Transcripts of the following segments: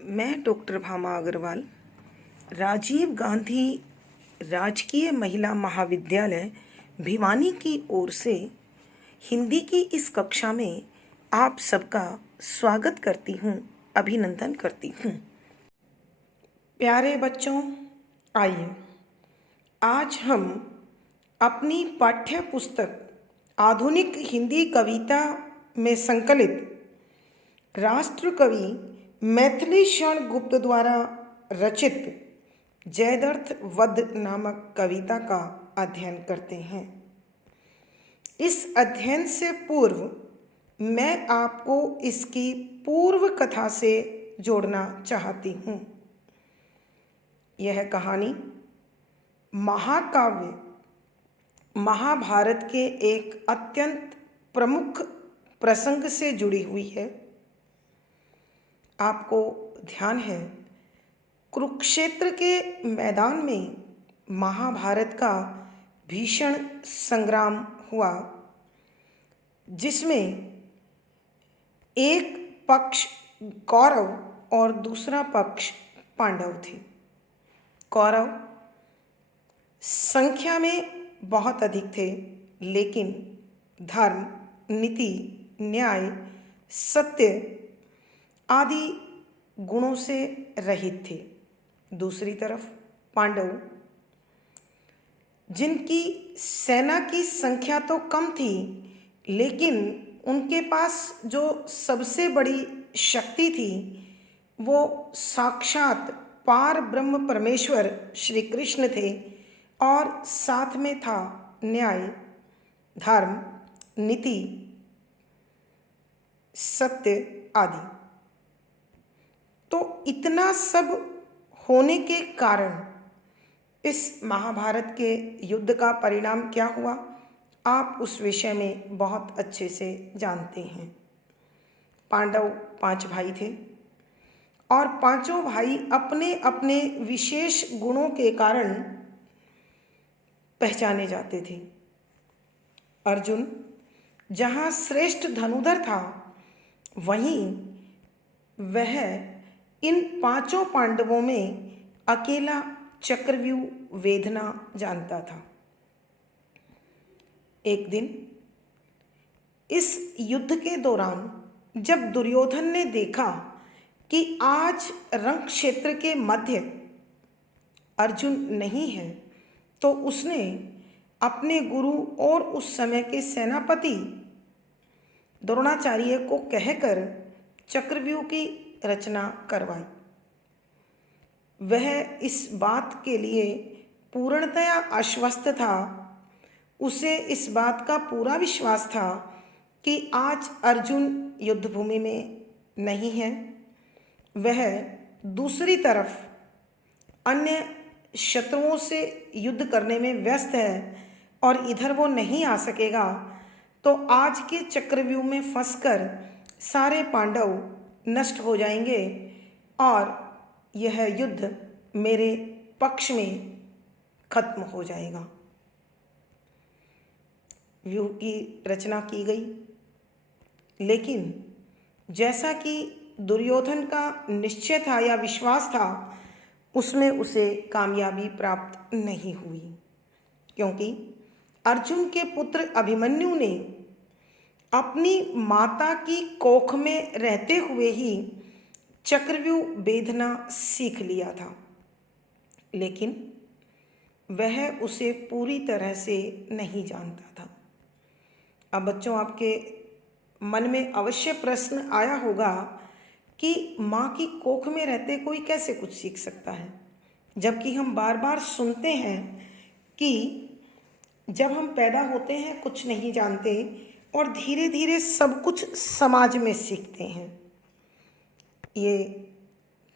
मैं डॉक्टर भामा अग्रवाल राजीव गांधी राजकीय महिला महाविद्यालय भिवानी की ओर से हिंदी की इस कक्षा में आप सबका स्वागत करती हूँ, अभिनंदन करती हूँ। प्यारे बच्चों, आइए आज हम अपनी पाठ्य पुस्तक आधुनिक हिंदी कविता में संकलित राष्ट्र कवि मैथिली शरण गुप्त द्वारा रचित जयद्रथ वध नामक कविता का अध्ययन करते हैं। इस अध्ययन से पूर्व मैं आपको इसकी पूर्व कथा से जोड़ना चाहती हूँ। यह कहानी महाकाव्य महाभारत के एक अत्यंत प्रमुख प्रसंग से जुड़ी हुई है। आपको ध्यान है, कुरुक्षेत्र के मैदान में महाभारत का भीषण संग्राम हुआ, जिसमें एक पक्ष कौरव और दूसरा पक्ष पांडव थे। कौरव संख्या में बहुत अधिक थे, लेकिन धर्म, नीति, न्याय, सत्य आदि गुणों से रहित थे। दूसरी तरफ पांडव, जिनकी सेना की संख्या तो कम थी, लेकिन उनके पास जो सबसे बड़ी शक्ति थी वो साक्षात पार ब्रह्म परमेश्वर श्री कृष्ण थे, और साथ में था न्याय, धर्म, नीति, सत्य आदि। तो इतना सब होने के कारण इस महाभारत के युद्ध का परिणाम क्या हुआ, आप उस विषय में बहुत अच्छे से जानते हैं। पांडव 5 भाई थे और पांचों भाई अपने अपने विशेष गुणों के कारण पहचाने जाते थे। अर्जुन जहाँ श्रेष्ठ धनुधर था, वहीं वह इन 5 पांडवों में अकेला चक्रव्यूह वेधना जानता था। एक दिन इस युद्ध के दौरान जब दुर्योधन ने देखा कि आज रण क्षेत्र के मध्य अर्जुन नहीं है, तो उसने अपने गुरु और उस समय के सेनापति द्रोणाचार्य को कहकर चक्रव्यूह की रचना करवाई। वह इस बात के लिए पूर्णतया आश्वस्त था। उसे इस बात का पूरा विश्वास था कि आज अर्जुन युद्धभूमि में नहीं है, वह दूसरी तरफ अन्य शत्रुओं से युद्ध करने में व्यस्त है और इधर वो नहीं आ सकेगा, तो आज के चक्रव्यूह में फंसकर सारे पांडव नष्ट हो जाएंगे और यह युद्ध मेरे पक्ष में खत्म हो जाएगा। व्यूह की रचना की गई, लेकिन जैसा कि दुर्योधन का निश्चय था या विश्वास था, उसमें उसे कामयाबी प्राप्त नहीं हुई, क्योंकि अर्जुन के पुत्र अभिमन्यु ने अपनी माता की कोख में रहते हुए ही चक्रव्यूह वेधना सीख लिया था, लेकिन वह उसे पूरी तरह से नहीं जानता था। अब बच्चों, आपके मन में अवश्य प्रश्न आया होगा कि माँ की कोख में रहते कोई कैसे कुछ सीख सकता है, जबकि हम बार बार सुनते हैं कि जब हम पैदा होते हैं कुछ नहीं जानते और धीरे धीरे सब कुछ समाज में सीखते हैं। ये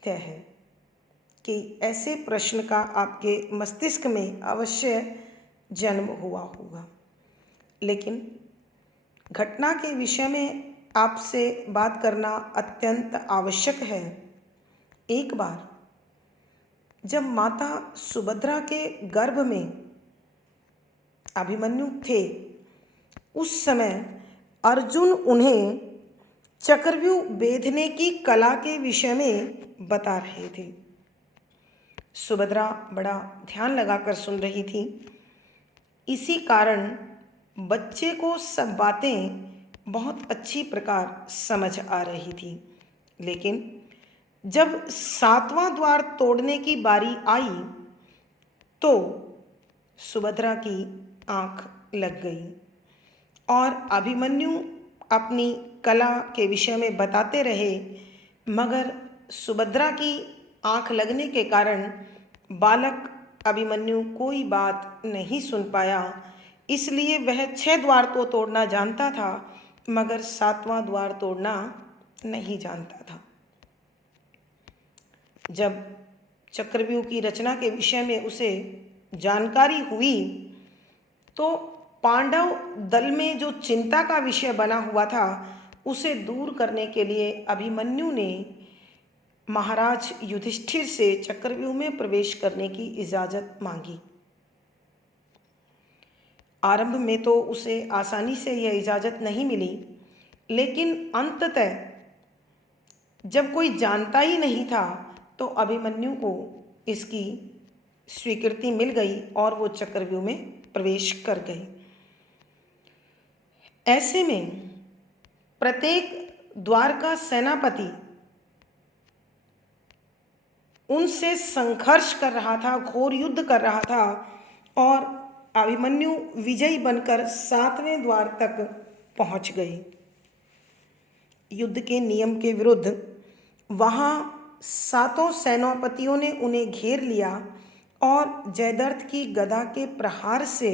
तय है कि ऐसे प्रश्न का आपके मस्तिष्क में अवश्य जन्म हुआ होगा, लेकिन घटना के विषय में आपसे बात करना अत्यंत आवश्यक है। एक बार जब माता सुभद्रा के गर्भ में अभिमन्यु थे, उस समय अर्जुन उन्हें चक्रव्यूह बेधने की कला के विषय में बता रहे थे। सुभद्रा बड़ा ध्यान लगाकर सुन रही थी। इसी कारण बच्चे को सब बातें बहुत अच्छी प्रकार समझ आ रही थी। लेकिन जब 7वां द्वार तोड़ने की बारी आई तो सुभद्रा की आंख लग गई और अभिमन्यु अपनी कला के विषय में बताते रहे, मगर सुभद्रा की आंख लगने के कारण बालक अभिमन्यु कोई बात नहीं सुन पाया। इसलिए वह 6 द्वार तो तोड़ना जानता था, मगर 7वां द्वार तोड़ना नहीं जानता था। जब चक्रव्यूह की रचना के विषय में उसे जानकारी हुई तो पांडव दल में जो चिंता का विषय बना हुआ था उसे दूर करने के लिए अभिमन्यु ने महाराज युधिष्ठिर से चक्रव्यूह में प्रवेश करने की इजाज़त मांगी। आरंभ में तो उसे आसानी से यह इजाज़त नहीं मिली, लेकिन अंततः जब कोई जानता ही नहीं था तो अभिमन्यु को इसकी स्वीकृति मिल गई और वो चक्रव्यूह में प्रवेश कर गए। ऐसे में प्रत्येक द्वार का सेनापति उनसे संघर्ष कर रहा था, घोर युद्ध कर रहा था और अभिमन्यु विजयी बनकर 7वें द्वार तक पहुंच गए। युद्ध के नियम के विरुद्ध वहां 7 सेनापतियों ने उन्हें घेर लिया और जयद्रथ की गदा के प्रहार से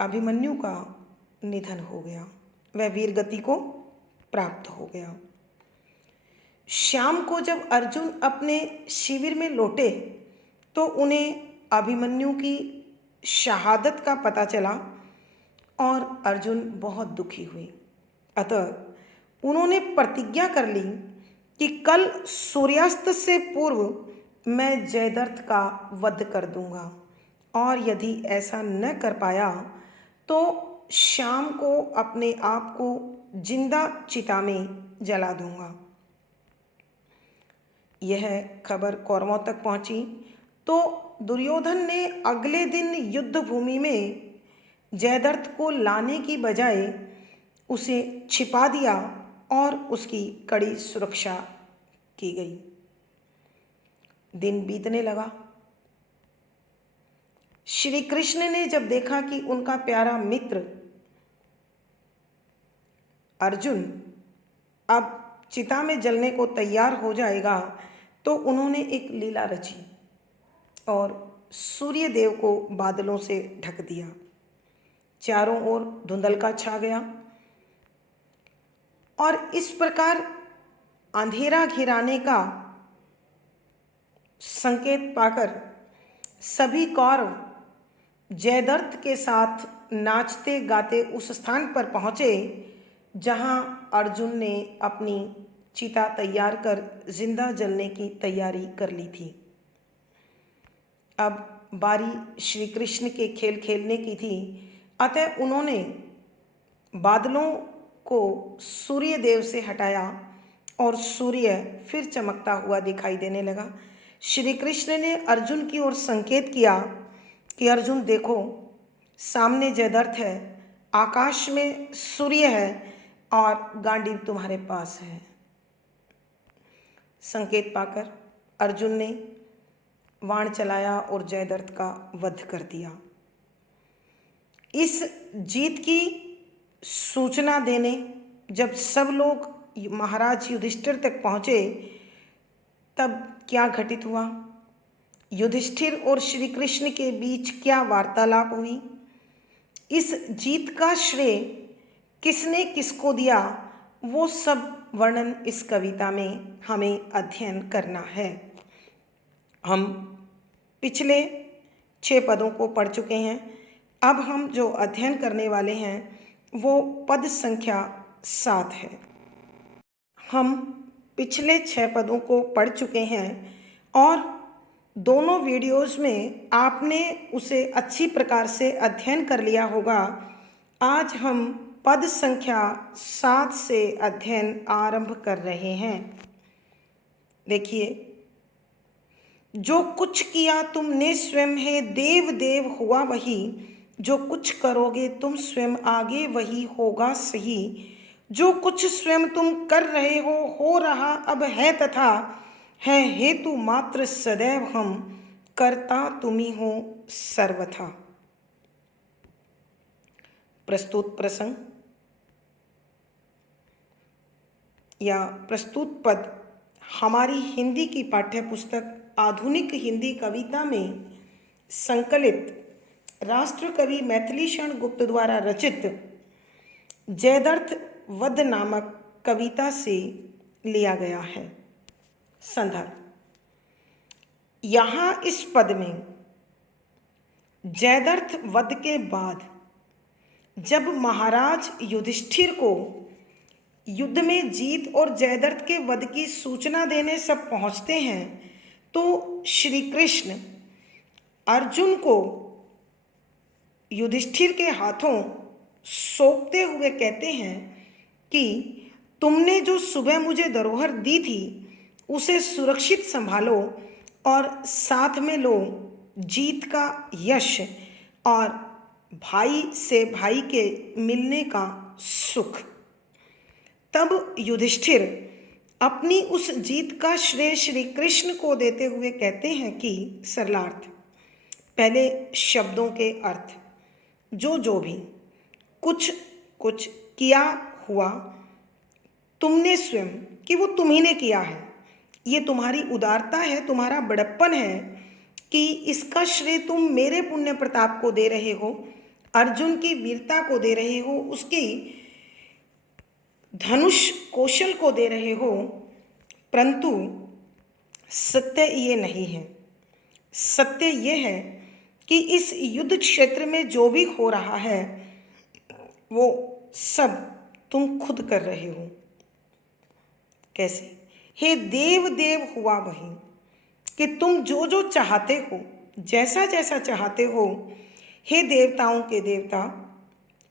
अभिमन्यु का निधन हो गया। वह वीरगति को प्राप्त हो गया। शाम को जब अर्जुन अपने शिविर में लौटे तो उन्हें अभिमन्यु की शहादत का पता चला और अर्जुन बहुत दुखी हुए। अतः उन्होंने प्रतिज्ञा कर ली कि कल सूर्यास्त से पूर्व मैं जयद्रथ का वध कर दूंगा, और यदि ऐसा न कर पाया तो शाम को अपने आप को जिंदा चिता में जला दूंगा। यह खबर कौरवों तक पहुंची तो दुर्योधन ने अगले दिन युद्ध भूमि में जयद्रथ को लाने की बजाय उसे छिपा दिया और उसकी कड़ी सुरक्षा की गई। दिन बीतने लगा। श्री कृष्ण ने जब देखा कि उनका प्यारा मित्र अर्जुन अब चिता में जलने को तैयार हो जाएगा तो उन्होंने एक लीला रची और सूर्य देव को बादलों से ढक दिया। चारों ओर धुंधलका छा गया और इस प्रकार अंधेरा घिराने का संकेत पाकर सभी कौरव जयद्रथ के साथ नाचते गाते उस स्थान पर पहुँचे जहाँ अर्जुन ने अपनी चिता तैयार कर जिंदा जलने की तैयारी कर ली थी। अब बारी श्री कृष्ण के खेल खेलने की थी, अतः उन्होंने बादलों को सूर्य देव से हटाया और सूर्य फिर चमकता हुआ दिखाई देने लगा। श्री कृष्ण ने अर्जुन की ओर संकेत किया कि अर्जुन देखो, सामने जयद्रथ है, आकाश में सूर्य है और गांडीव तुम्हारे पास है। संकेत पाकर अर्जुन ने बाण चलाया और जयद्रथ का वध कर दिया। इस जीत की सूचना देने जब सब लोग महाराज युधिष्ठिर तक पहुँचे तब क्या घटित हुआ, युधिष्ठिर और श्री कृष्ण के बीच क्या वार्तालाप हुई, इस जीत का श्रेय किसने किसको दिया, वो सब वर्णन इस कविता में हमें अध्ययन करना है। हम पिछले 6 पदों को पढ़ चुके हैं। अब हम जो अध्ययन करने वाले हैं वो पद संख्या 7 है। हम पिछले 6 पदों को पढ़ चुके हैं और दोनों वीडियोस में आपने उसे अच्छी प्रकार से अध्ययन कर लिया होगा। आज हम पद संख्या 7 से अध्ययन आरंभ कर रहे हैं। देखिए, जो कुछ किया तुमने स्वयं है, देव देव हुआ वही, जो कुछ करोगे तुम स्वयं आगे वही होगा सही। जो कुछ स्वयं तुम कर रहे हो रहा अब है तथा, है हेतु मात्र सदैव हम, करता तुम्ही हो सर्वथा। प्रस्तुत प्रसंग या प्रस्तुत पद हमारी हिंदी की पाठ्य पुस्तक आधुनिक हिंदी कविता में संकलित राष्ट्रकवि मैथिलीशरण गुप्त द्वारा रचित जयद्रथ वध नामक कविता से लिया गया है। संदर्भ: यहाँ इस पद में जयद्रथ वध के बाद जब महाराज युधिष्ठिर को युद्ध में जीत और जयद्रथ के वध की सूचना देने सब पहुंचते हैं, तो श्री कृष्ण अर्जुन को युधिष्ठिर के हाथों सौंपते हुए कहते हैं कि तुमने जो सुबह मुझे धरोहर दी थी उसे सुरक्षित संभालो और साथ में लो जीत का यश और भाई से भाई के मिलने का सुख। तब युधिष्ठिर अपनी उस जीत का श्रेय श्री कृष्ण को देते हुए कहते हैं कि सरलार्थ, पहले शब्दों के अर्थ, जो भी कुछ कुछ किया हुआ तुमने स्वयं, कि वो तुम्ही ने किया है, ये तुम्हारी उदारता है, तुम्हारा बड़प्पन है कि इसका श्रेय तुम मेरे पुण्य प्रताप को दे रहे हो, अर्जुन की वीरता को दे रहे हो, उसकी धनुष कौशल को दे रहे हो। परंतु सत्य ये नहीं है। सत्य ये है कि इस युद्ध क्षेत्र में जो भी हो रहा है वो सब तुम खुद कर रहे हो। कैसे? हे देव देव हुआ वही, कि तुम जो जो चाहते हो, जैसा जैसा चाहते हो, हे देवताओं के देवता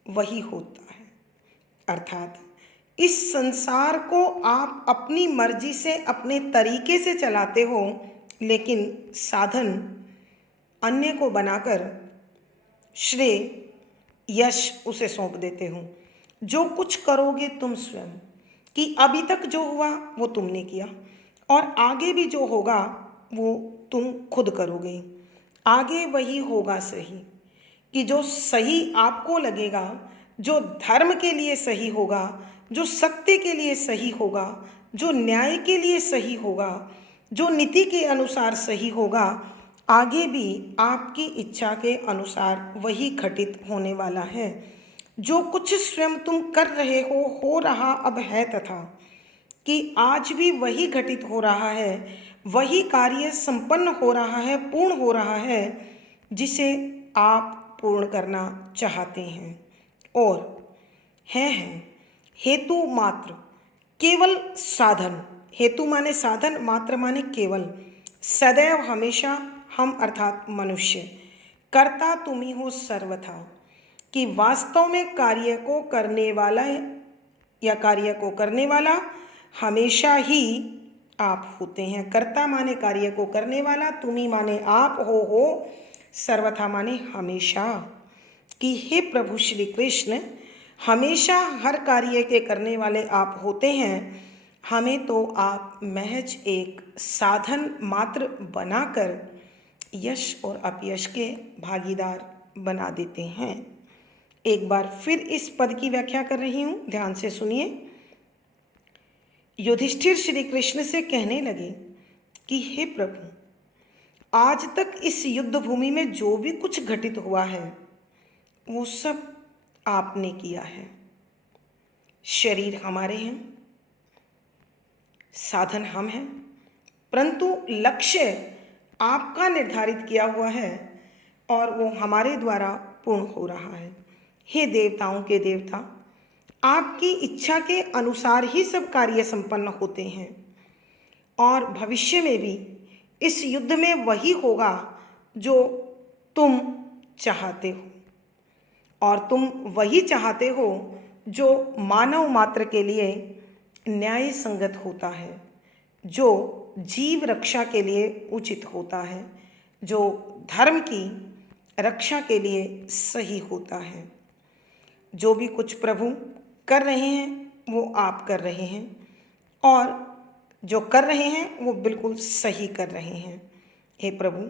वही होता है। अर्थात इस संसार को आप अपनी मर्जी से अपने तरीके से चलाते हो, लेकिन साधन अन्य को बनाकर श्रेय यश उसे सौंप देते हो। जो कुछ करोगे तुम स्वयं, कि अभी तक जो हुआ वो तुमने किया और आगे भी जो होगा वो तुम खुद करोगे। आगे वही होगा सही, कि जो सही आपको लगेगा, जो धर्म के लिए सही होगा, जो सत्य के लिए सही होगा, जो न्याय के लिए सही होगा, जो नीति के अनुसार सही होगा, आगे भी आपकी इच्छा के अनुसार वही घटित होने वाला है। जो कुछ स्वयं तुम कर रहे हो रहा अब है तथा, कि आज भी वही घटित हो रहा है, वही कार्य संपन्न हो रहा है, पूर्ण हो रहा है, जिसे आप पूर्ण करना चाहते हैं। और हैं हेतु मात्र, केवल साधन। हेतु माने साधन, मात्र माने केवल, सदैव हमेशा हम अर्थात मनुष्य, कर्ता तुम्ही हो सर्वथा, कि वास्तव में कार्य को करने वाला या कार्य को करने वाला हमेशा ही आप होते हैं। कर्ता माने कार्य को करने वाला, तुम्ही माने आप हो सर्वथा माने हमेशा, कि हे प्रभु श्री कृष्ण हमेशा हर कार्य के करने वाले आप होते हैं। हमें तो आप महज एक साधन मात्र बनाकर यश और अपयश के भागीदार बना देते हैं। एक बार फिर इस पद की व्याख्या कर रही हूँ, ध्यान से सुनिए। युधिष्ठिर श्री कृष्ण से कहने लगे कि हे प्रभु, आज तक इस युद्ध भूमि में जो भी कुछ घटित हुआ है वो सब आपने किया है। शरीर हमारे हैं, साधन हम हैं, परंतु लक्ष्य आपका निर्धारित किया हुआ है और वो हमारे द्वारा पूर्ण हो रहा है। हे देवताओं के देवता, आपकी इच्छा के अनुसार ही सब कार्य संपन्न होते हैं और भविष्य में भी इस युद्ध में वही होगा जो तुम चाहते हो, और तुम वही चाहते हो जो मानव मात्र के लिए न्याय संगत होता है, जो जीव रक्षा के लिए उचित होता है, जो धर्म की रक्षा के लिए सही होता है। जो भी कुछ प्रभु कर रहे हैं वो आप कर रहे हैं, और जो कर रहे हैं वो बिल्कुल सही कर रहे हैं। हे प्रभु,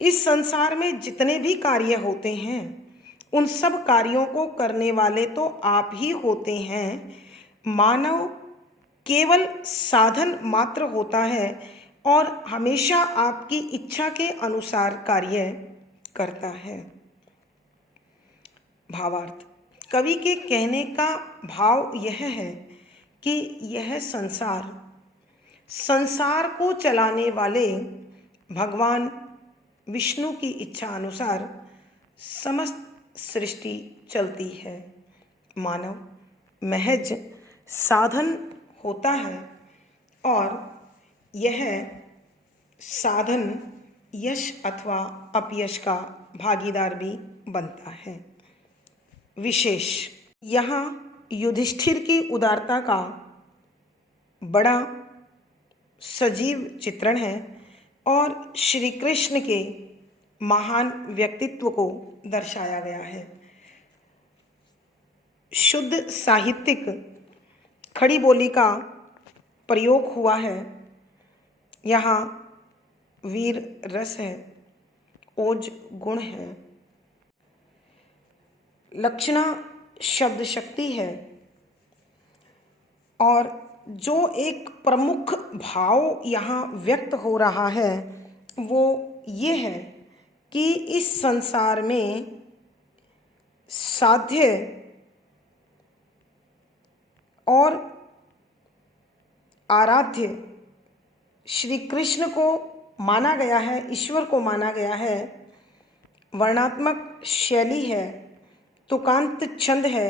इस संसार में जितने भी कार्य होते हैं उन सब कार्यों को करने वाले तो आप ही होते हैं। मानव केवल साधन मात्र होता है और हमेशा आपकी इच्छा के अनुसार कार्य करता है। भावार्थ: कवि के कहने का भाव यह है कि यह संसार को चलाने वाले भगवान विष्णु की इच्छा अनुसार समस्त सृष्टि चलती है। मानव महज साधन होता है और यह साधन यश अथवा अपयश का भागीदार भी बनता है। विशेष: यहाँ युधिष्ठिर की उदारता का बड़ा सजीव चित्रण है और श्री कृष्ण के महान व्यक्तित्व को दर्शाया गया है। शुद्ध साहित्यिक खड़ी बोली का प्रयोग हुआ है। यहाँ वीर रस है, ओज गुण है, लक्षणा शब्द शक्ति है, और जो एक प्रमुख भाव यहाँ व्यक्त हो रहा है वो ये है कि इस संसार में साध्य और आराध्य श्री कृष्ण को माना गया है, ईश्वर को माना गया है। वर्णात्मक शैली है, तुकांत छंद है,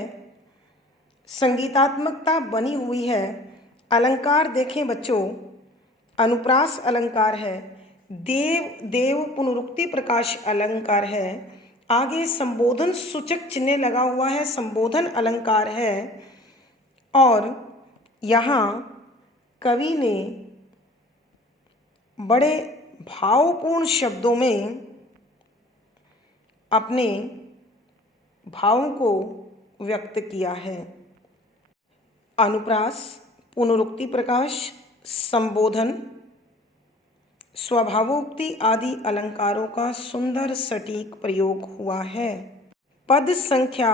संगीतात्मकता बनी हुई है। अलंकार देखें बच्चों, अनुप्रास अलंकार है, देव देव पुनरुक्ति प्रकाश अलंकार है, आगे संबोधन सूचक चिन्ह लगा हुआ है, संबोधन अलंकार है, और यहाँ कवि ने बड़े भावपूर्ण शब्दों में अपने भावों को व्यक्त किया है। अनुप्रास, पुनरुक्ति प्रकाश, संबोधन, स्वभावोक्ति आदि अलंकारों का सुंदर सटीक प्रयोग हुआ है। पद संख्या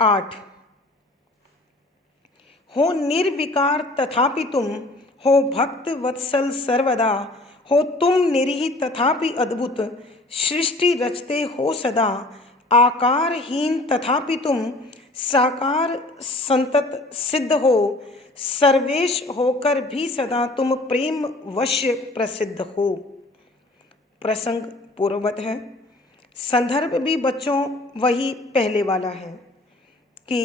8। हो निर्विकार तथापि तुम, हो भक्त वत्सल सर्वदा, हो तुम निरीह तथापि अद्भुत, सृष्टि रचते हो सदा, आकारहीन तथापि तुम, साकार संतत सिद्ध हो, सर्वेश होकर भी सदा तुम प्रेम वश्य प्रसिद्ध हो। प्रसंग पूर्ववत है। संदर्भ भी बच्चों वही पहले वाला है कि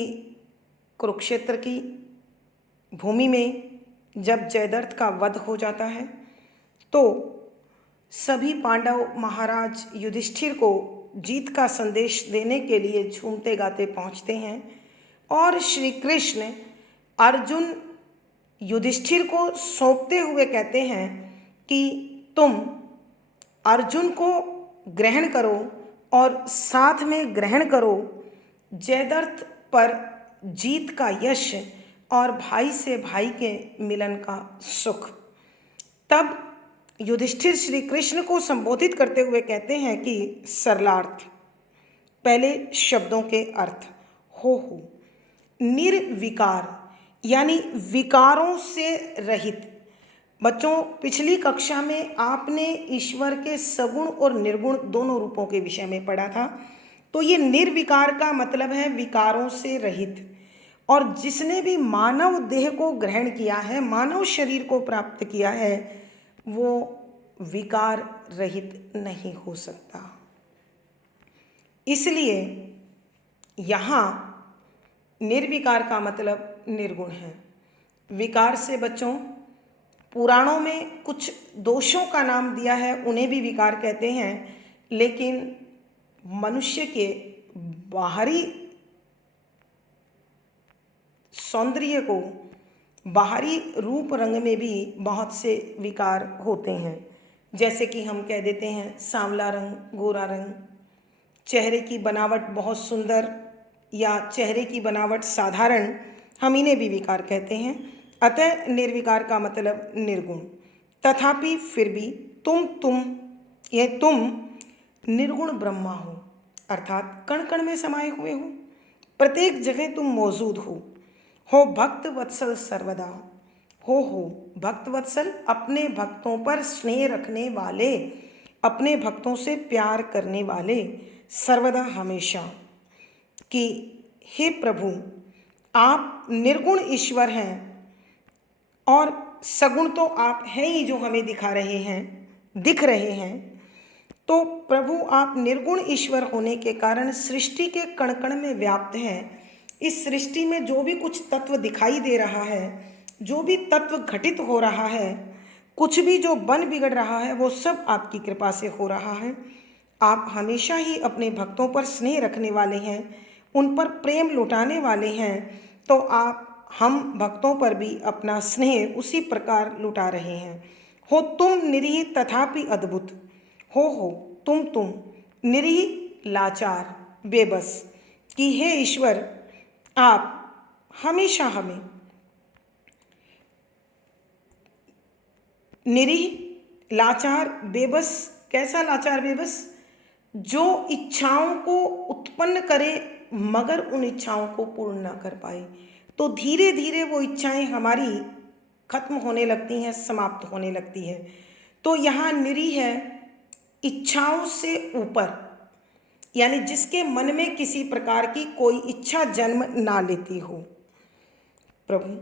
कुरुक्षेत्र की भूमि में जब जयद्रथ का वध हो जाता है तो सभी पांडव महाराज युधिष्ठिर को जीत का संदेश देने के लिए झूमते गाते पहुंचते हैं, और श्री कृष्ण अर्जुन युधिष्ठिर को सौंपते हुए कहते हैं कि तुम अर्जुन को ग्रहण करो और साथ में ग्रहण करो जयद्रथ पर जीत का यश और भाई से भाई के मिलन का सुख। तब युधिष्ठिर श्री कृष्ण को संबोधित करते हुए कहते हैं कि सरलार्थ, पहले शब्दों के अर्थ, हो निर्विकार यानी विकारों से रहित। बच्चों, पिछली कक्षा में आपने ईश्वर के सगुण और निर्गुण दोनों रूपों के विषय में पढ़ा था। तो ये निर्विकार का मतलब है विकारों से रहित, और जिसने भी मानव देह को ग्रहण किया है, मानव शरीर को प्राप्त किया है, वो विकार रहित नहीं हो सकता। इसलिए यहाँ निर्विकार का मतलब निर्गुण है। विकार से बच्चों पुराणों में कुछ दोषों का नाम दिया है, उन्हें भी विकार कहते हैं, लेकिन मनुष्य के बाहरी सौंदर्य को बाहरी रूप रंग में भी बहुत से विकार होते हैं, जैसे कि हम कह देते हैं सांवला रंग, गोरा रंग, चेहरे की बनावट बहुत सुंदर या चेहरे की बनावट साधारण, हम इन्हें भी विकार कहते हैं। अतः निर्विकार का मतलब निर्गुण। तथापि फिर भी तुम निर्गुण ब्रह्मा हो, अर्थात कण कण में समाये हुए हो, प्रत्येक जगह तुम मौजूद हो भक्त वत्सल सर्वदा। हो भक्त वत्सल, अपने भक्तों पर स्नेह रखने वाले, अपने भक्तों से प्यार करने वाले, सर्वदा हमेशा। कि हे प्रभु, आप निर्गुण ईश्वर हैं और सगुण तो आप हैं ही, जो हमें दिख रहे हैं। तो प्रभु, आप निर्गुण ईश्वर होने के कारण सृष्टि के कण कण में व्याप्त हैं। इस सृष्टि में जो भी कुछ तत्व दिखाई दे रहा है, जो भी तत्व घटित हो रहा है, कुछ भी जो बन बिगड़ रहा है, वो सब आपकी कृपा से हो रहा है। आप हमेशा ही अपने भक्तों पर स्नेह रखने वाले हैं, उन पर प्रेम लुटाने वाले हैं। तो आप हम भक्तों पर भी अपना स्नेह उसी प्रकार लुटा रहे हैं। हो तुम निरीह तथापि अद्भुत। हो तुम निरीह, लाचार, बेबस। कि हे ईश्वर, आप हमेशा हमें निरीह, लाचार, बेबस। कैसा लाचार बेबस? जो इच्छाओं को उत्पन्न करे मगर उन इच्छाओं को पूर्ण ना कर पाए। तो धीरे धीरे वो इच्छाएं हमारी खत्म होने लगती हैं, समाप्त होने लगती हैं। तो यहाँ निरीह है, इच्छाओं से ऊपर, यानी जिसके मन में किसी प्रकार की कोई इच्छा जन्म ना लेती हो। प्रभु,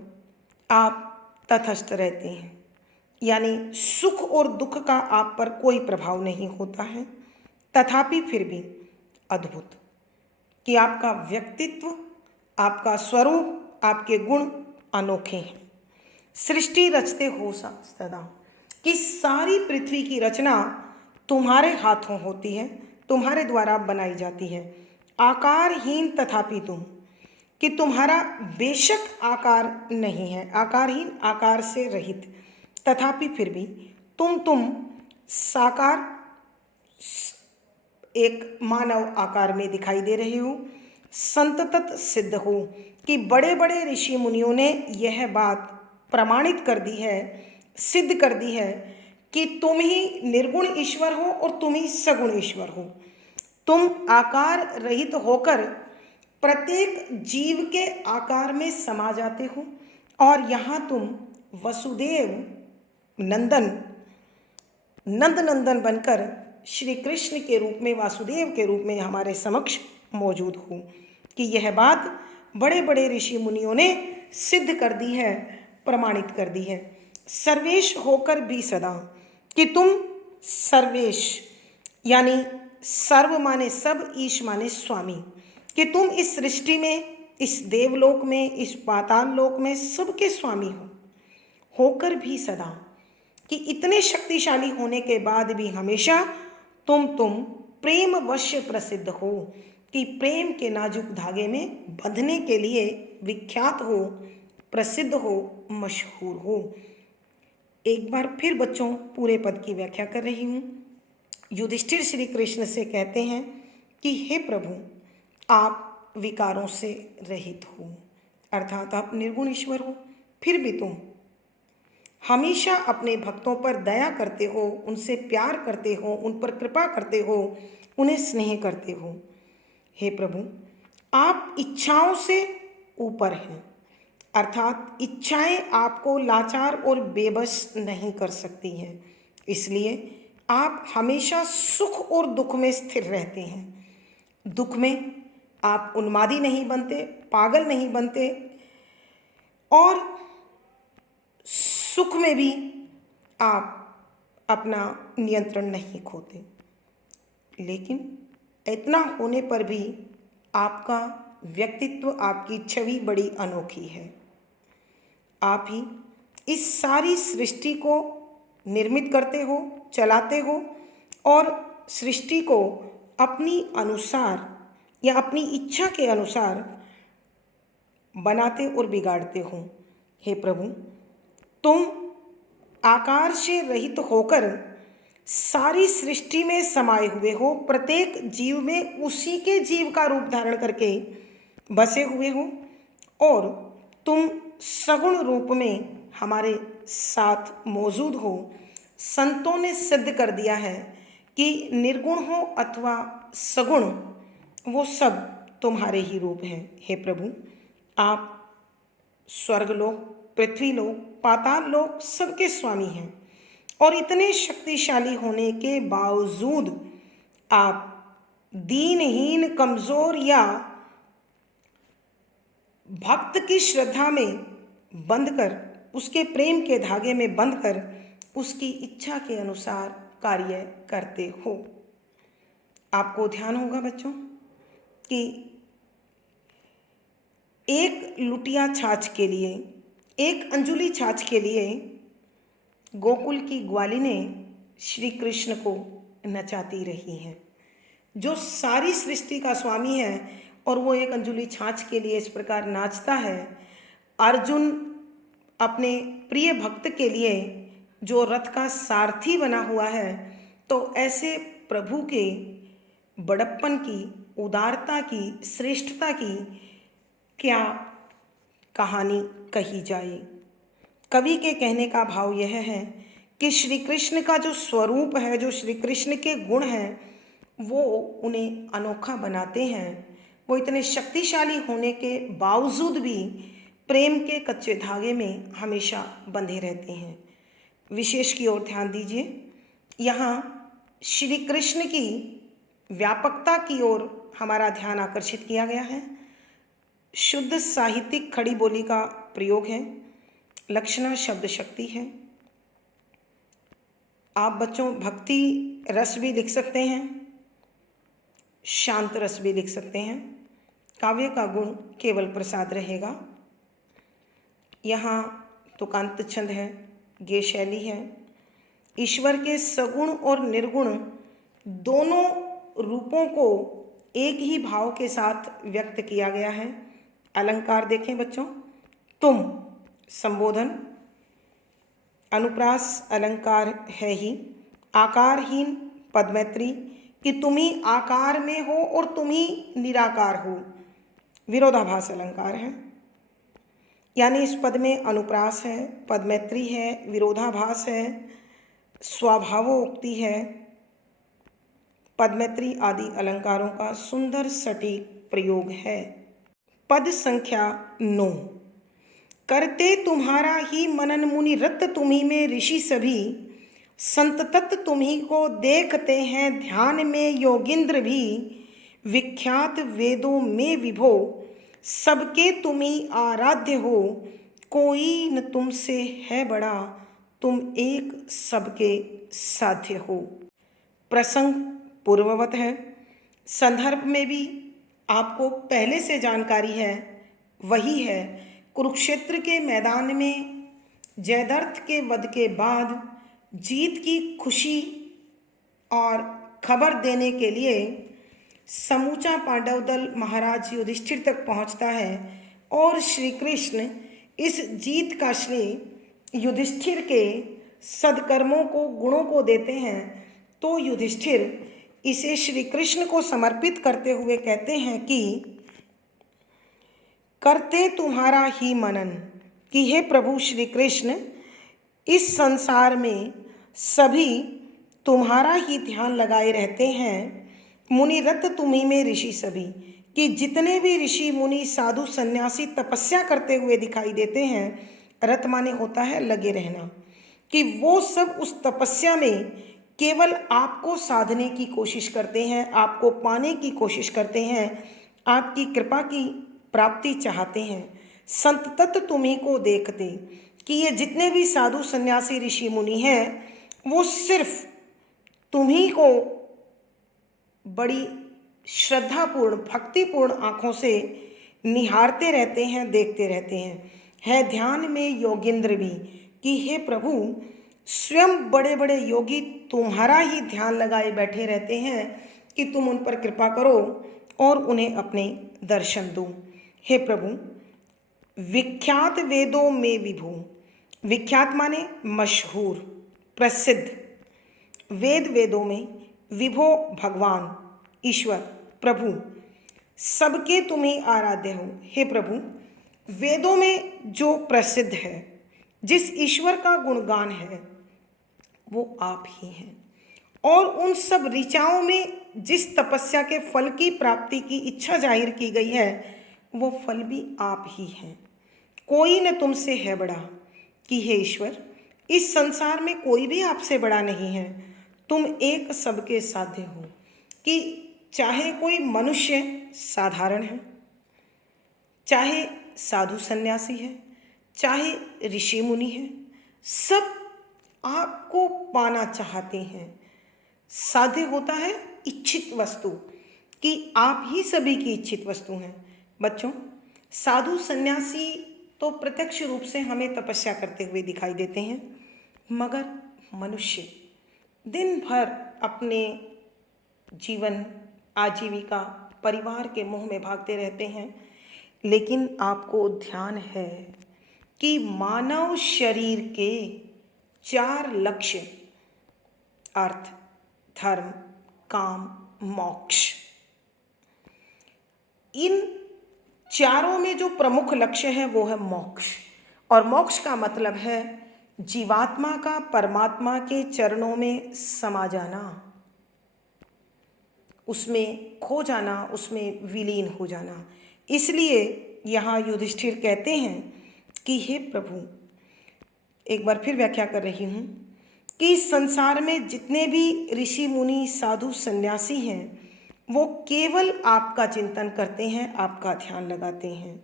आप तटस्थ रहते हैं, यानी सुख और दुख का आप पर कोई प्रभाव नहीं होता है। तथापि फिर भी अद्भुत, कि आपका व्यक्तित्व, आपका स्वरूप, आपके गुण अनोखे हैं। सृष्टि रचते हो सदा, कि सारी पृथ्वी की रचना तुम्हारे हाथों होती है, तुम्हारे द्वारा बनाई जाती है। आकारहीन तथापि तुम, कि तुम्हारा बेशक आकार नहीं है, आकारहीन, आकार से रहित, तथापि फिर भी तुम साकार, एक मानव आकार में दिखाई दे रहे हो। संतत सिद्ध हो, कि बड़े बड़े ऋषि मुनियों ने यह बात प्रमाणित कर दी है, सिद्ध कर दी है, कि तुम ही निर्गुण ईश्वर हो और तुम ही सगुण ईश्वर हो। तुम आकार रहित होकर प्रत्येक जीव के आकार में समा जाते हो, और यहाँ तुम वसुदेव नंदनंदन बनकर श्री कृष्ण के रूप में, वासुदेव के रूप में हमारे समक्ष मौजूद हो। कि यह बात बड़े बड़े ऋषि मुनियों ने सिद्ध कर दी है, प्रमाणित कर दी है। सर्वेश होकर भी सदा, कि तुम सर्वेश, यानी सर्व माने सब, ईश माने स्वामी, कि तुम इस सृष्टि में, इस देवलोक में, इस पाताल लोक में सबके स्वामी हो। होकर भी सदा, कि इतने शक्तिशाली होने के बाद भी हमेशा तुम प्रेम वश्य प्रसिद्ध हो, कि प्रेम के नाजुक धागे में बंधने के लिए विख्यात हो, प्रसिद्ध हो, मशहूर हो। एक बार फिर बच्चों पूरे पद की व्याख्या कर रही हूँ। युधिष्ठिर श्री कृष्ण से कहते हैं कि हे प्रभु, आप विकारों से रहित हो, अर्थात आप निर्गुण ईश्वर हो। फिर भी तुम हमेशा अपने भक्तों पर दया करते हो, उनसे प्यार करते हो, उन पर कृपा करते हो, उन्हें स्नेह करते हो। हे प्रभु, आप इच्छाओं से ऊपर हैं, अर्थात इच्छाएं आपको लाचार और बेबस नहीं कर सकती हैं। इसलिए आप हमेशा सुख और दुख में स्थिर रहते हैं। दुख में आप उन्मादी नहीं बनते, पागल नहीं बनते, और सुख में भी आप अपना नियंत्रण नहीं खोते। लेकिन इतना होने पर भी आपका व्यक्तित्व, आपकी छवि बड़ी अनोखी है। आप ही इस सारी सृष्टि को निर्मित करते हो, चलाते हो, और सृष्टि को अपनी अनुसार या अपनी इच्छा के अनुसार बनाते और बिगाड़ते हो। हे प्रभु, तुम आकार से रहित होकर सारी सृष्टि में समाये हुए हो, प्रत्येक जीव में उसी के जीव का रूप धारण करके बसे हुए हो, और तुम सगुण रूप में हमारे साथ मौजूद हो। संतों ने सिद्ध कर दिया है कि निर्गुण हो अथवा सगुण, वो सब तुम्हारे ही रूप हैं। हे प्रभु, आप स्वर्गलोक, पृथ्वीलोक, पाताल लोक सबके स्वामी हैं, और इतने शक्तिशाली होने के बावजूद आप दीनहीन, कमज़ोर या भक्त की श्रद्धा में बंधकर, उसके प्रेम के धागे में बंधकर उसकी इच्छा के अनुसार कार्य करते हो। आपको ध्यान होगा बच्चों कि एक लुटिया छाछ के लिए, एक अंजुली छाछ के लिए गोकुल की ग्वालिनें श्री कृष्ण को नचाती रही हैं। जो सारी सृष्टि का स्वामी है और वो एक अंजुली छाछ के लिए इस प्रकार नाचता है। अर्जुन अपने प्रिय भक्त के लिए जो रथ का सारथी बना हुआ है, तो ऐसे प्रभु के बड़प्पन की, उदारता की, श्रेष्ठता की क्या कहानी कही जाए। कवि के कहने का भाव यह है कि श्री कृष्ण का जो स्वरूप है, जो श्री कृष्ण के गुण हैं, वो उन्हें अनोखा बनाते हैं। वो इतने शक्तिशाली होने के बावजूद भी प्रेम के कच्चे धागे में हमेशा बंधे रहते हैं। विशेष की ओर ध्यान दीजिए, यहाँ श्री कृष्ण की व्यापकता की ओर हमारा ध्यान आकर्षित किया गया है। शुद्ध साहित्यिक खड़ी बोली का प्रयोग है, लक्षणा शब्द शक्ति है। आप बच्चों भक्ति रस भी लिख सकते हैं, शांत रस भी लिख सकते हैं। काव्य का गुण केवल प्रसाद रहेगा। यहाँ तुकांत छंद है, गे शैली है। ईश्वर के सगुण और निर्गुण दोनों रूपों को एक ही भाव के साथ व्यक्त किया गया है। अलंकार देखें बच्चों, तुम संबोधन, अनुप्रास अलंकार है ही, आकारहीन पदमैत्री कि तुम ही आकार में हो और तुम ही निराकार हो, विरोधाभास अलंकार है। यानी इस पद में अनुप्रास है, पदमैत्री है, विरोधाभास है, स्वाभावोक्ति है। पदमैत्री आदि अलंकारों का सुंदर सटीक प्रयोग है। पद संख्या 9। करते तुम्हारा ही मनन मुनि रत तुम्ही में ऋषि सभी, संततत तुम्ही को देखते हैं ध्यान में योगिंद्र भी। विख्यात वेदों में विभो सबके तुम्ही आराध्य हो, कोई न तुमसे है बड़ा तुम एक सबके साध्य हो। प्रसंग पूर्ववत है, संदर्भ में भी आपको पहले से जानकारी है। वही है, कुरुक्षेत्र के मैदान में जयद्रथ के वध के बाद जीत की खुशी और खबर देने के लिए समूचा पांडव दल महाराज युधिष्ठिर तक पहुंचता है, और श्री कृष्ण इस जीत का श्रेय युधिष्ठिर के सद्कर्मों को, गुणों को देते हैं। तो युधिष्ठिर इसे श्री कृष्ण को समर्पित करते हुए कहते हैं कि करते तुम्हारा ही मनन, कि हे प्रभु श्री कृष्ण, इस संसार में सभी तुम्हारा ही ध्यान लगाए रहते हैं। मुनिरत तुम्ही में ऋषि सभी, कि जितने भी ऋषि मुनि साधु सन्यासी तपस्या करते हुए दिखाई देते हैं, रत माने होता है लगे रहना, कि वो सब उस तपस्या में केवल आपको साधने की कोशिश करते हैं, आपको पाने की कोशिश करते हैं, आपकी कृपा की प्राप्ति चाहते हैं। संतत तुम्ही को देखते, कि ये जितने भी साधु सन्यासी ऋषि मुनि हैं, वो सिर्फ तुम्ही को बड़ी श्रद्धापूर्ण, भक्तिपूर्ण आँखों से निहारते रहते हैं, देखते रहते हैं। है ध्यान में योगिंद्र भी, कि हे प्रभु, स्वयं बड़े बड़े योगी तुम्हारा ही ध्यान लगाए बैठे रहते हैं कि तुम उन पर कृपा करो और उन्हें अपने दर्शन दो। हे प्रभु, विख्यात वेदों में विभू। विख्यात माने मशहूर, प्रसिद्ध। वेद, वेदों में, विभो भगवान, ईश्वर, प्रभु, सबके तुम ही आराध्य हो। हे प्रभु, वेदों में जो प्रसिद्ध है, जिस ईश्वर का गुणगान है, वो आप ही हैं। और उन सब ऋचाओं में जिस तपस्या के फल की प्राप्ति की इच्छा जाहिर की गई है, वो फल भी आप ही हैं। कोई न तुमसे है बड़ा, कि हे ईश्वर, इस संसार में कोई भी आपसे बड़ा नहीं है। तुम एक सबके साध्य हो, कि चाहे कोई मनुष्य साधारण है, चाहे साधु सन्यासी है, चाहे ऋषि मुनि है, सब आपको पाना चाहते हैं। साध्य होता है इच्छित वस्तु, कि आप ही सभी की इच्छित वस्तु हैं। बच्चों, साधु सन्यासी तो प्रत्यक्ष रूप से हमें तपस्या करते हुए दिखाई देते हैं, मगर मनुष्य दिन भर अपने जीवन, आजीविका, परिवार के मोह में भागते रहते हैं। लेकिन आपको ध्यान है कि मानव शरीर के 4 लक्ष्य, अर्थ, धर्म, काम, मोक्ष, इन चारों में जो प्रमुख लक्ष्य है वो है मोक्ष। और मोक्ष का मतलब है जीवात्मा का परमात्मा के चरणों में समा जाना, उसमें खो जाना, उसमें विलीन हो जाना। इसलिए यहाँ युधिष्ठिर कहते हैं कि हे प्रभु, एक बार फिर व्याख्या कर रही हूँ, कि संसार में जितने भी ऋषि मुनि साधु सन्यासी हैं, वो केवल आपका चिंतन करते हैं, आपका ध्यान लगाते हैं।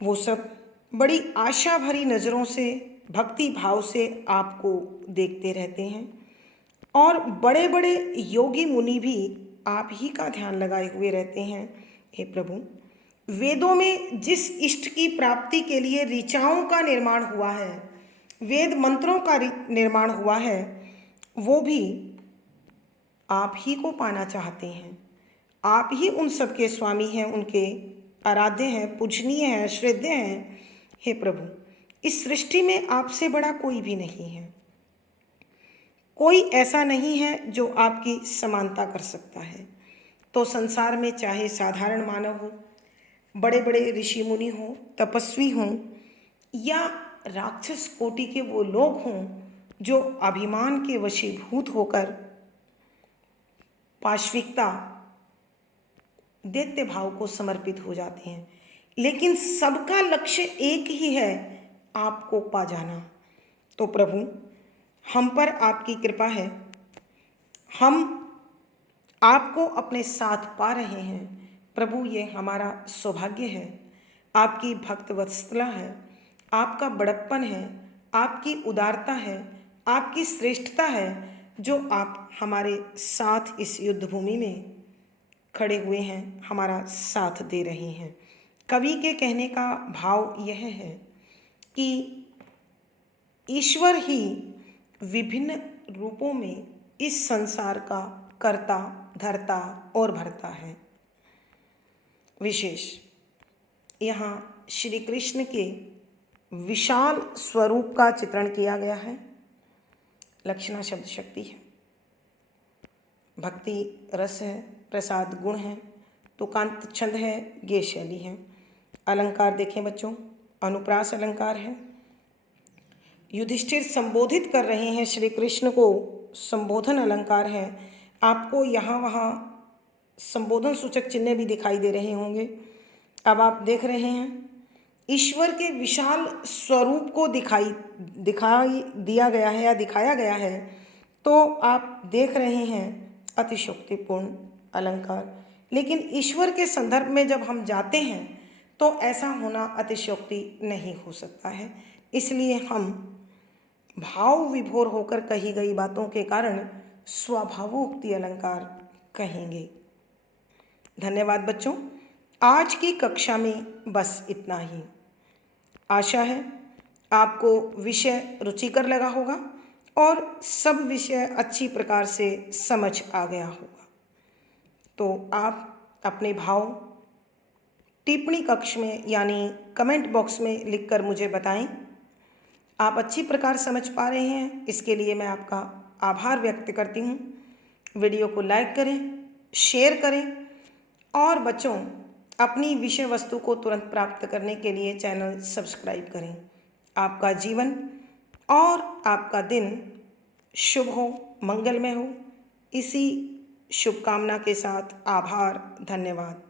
वो सब बड़ी आशा भरी नज़रों से, भक्ति भाव से आपको देखते रहते हैं। और बड़े बड़े योगी मुनि भी आप ही का ध्यान लगाए हुए रहते हैं। हे प्रभु, वेदों में जिस इष्ट की प्राप्ति के लिए ऋचाओं का निर्माण हुआ है, वेद मंत्रों का निर्माण हुआ है, वो भी आप ही को पाना चाहते हैं। आप ही उन सब के स्वामी हैं, उनके आराध्य हैं, पूजनीय हैं, श्रद्धेय हैं। हे प्रभु, इस सृष्टि में आपसे बड़ा कोई भी नहीं है। कोई ऐसा नहीं है जो आपकी समानता कर सकता है। तो संसार में चाहे साधारण मानव हो, बड़े बड़े ऋषि मुनि हों, तपस्वी हों, या राक्षस कोटि के वो लोग हों जो अभिमान के वशीभूत होकर पाश्विकता, दैत्य भाव को समर्पित हो जाते हैं, लेकिन सबका लक्ष्य एक ही है, आपको पा जाना। तो प्रभु, हम पर आपकी कृपा है, हम आपको अपने साथ पा रहे हैं। प्रभु, ये हमारा सौभाग्य है, आपकी भक्त वत्सला है, आपका बड़प्पन है, आपकी उदारता है, आपकी श्रेष्ठता है, जो आप हमारे साथ इस युद्ध भूमि में खड़े हुए हैं, हमारा साथ दे रहे हैं। कवि के कहने का भाव यह है कि ईश्वर ही विभिन्न रूपों में इस संसार का कर्ता, धर्ता और भरता है। विशेष यहाँ श्री कृष्ण के विशाल स्वरूप का चित्रण किया गया है। लक्षणा शब्द शक्ति है, भक्ति रस है, प्रसाद गुण है, तुकांत छंद है, गे शैली है। अलंकार देखें बच्चों, अनुप्रास अलंकार है। युधिष्ठिर संबोधित कर रहे हैं श्री कृष्ण को, संबोधन अलंकार है। आपको यहाँ वहाँ संबोधन सूचक चिन्ह भी दिखाई दे रहे होंगे। अब आप देख रहे हैं ईश्वर के विशाल स्वरूप को दिखाई दिया गया है या दिखाया गया है, तो आप देख रहे हैं अतिशयोक्तिपूर्ण अलंकार। लेकिन ईश्वर के संदर्भ में जब हम जाते हैं तो ऐसा होना अतिशयोक्ति नहीं हो सकता है। इसलिए हम भाव विभोर होकर कही गई बातों के कारण स्वभावोक्ति अलंकार कहेंगे। धन्यवाद बच्चों, आज की कक्षा में बस इतना ही। आशा है आपको विषय रुचिकर लगा होगा और सब विषय अच्छी प्रकार से समझ आ गया होगा। तो आप अपने भाव टिप्पणी कक्ष में यानी कमेंट बॉक्स में लिखकर मुझे बताएं। आप अच्छी प्रकार समझ पा रहे हैं, इसके लिए मैं आपका आभार व्यक्त करती हूँ। वीडियो को लाइक करें, शेयर करें और बच्चों अपनी विषय वस्तु को तुरंत प्राप्त करने के लिए चैनल सब्सक्राइब करें। आपका जीवन और आपका दिन शुभ हो, मंगलमय हो, इसी शुभकामना के साथ आभार, धन्यवाद।